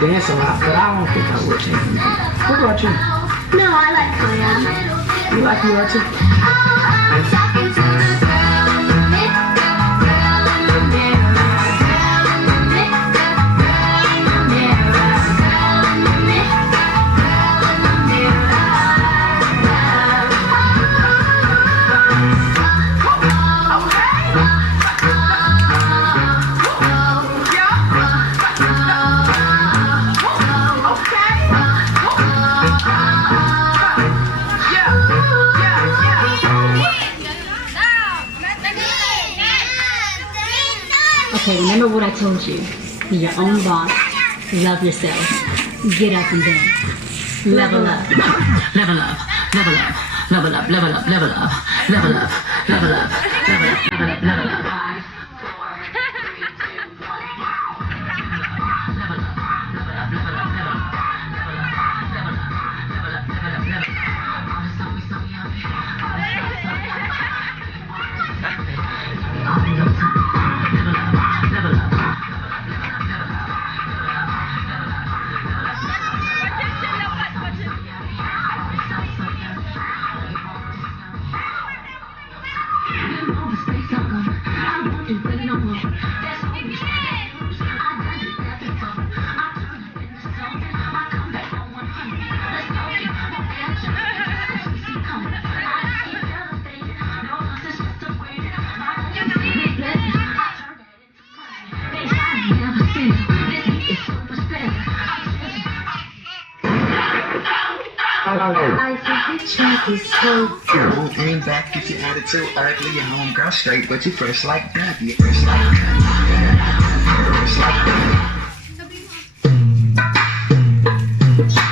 dance a lot, but I don't think I would change anything. What about you? No, I like Korea. You like New York too? Okay, remember what I told you. Be your own boss. Love yourself. Get up and dance. Level up. Level up, level up, level up, level up, level up, level up, level up, level up, level up, level up. I think the track is so Don't aim back if your attitude ugly. Your homegirl straight, but you first like that. You first like that. First like that.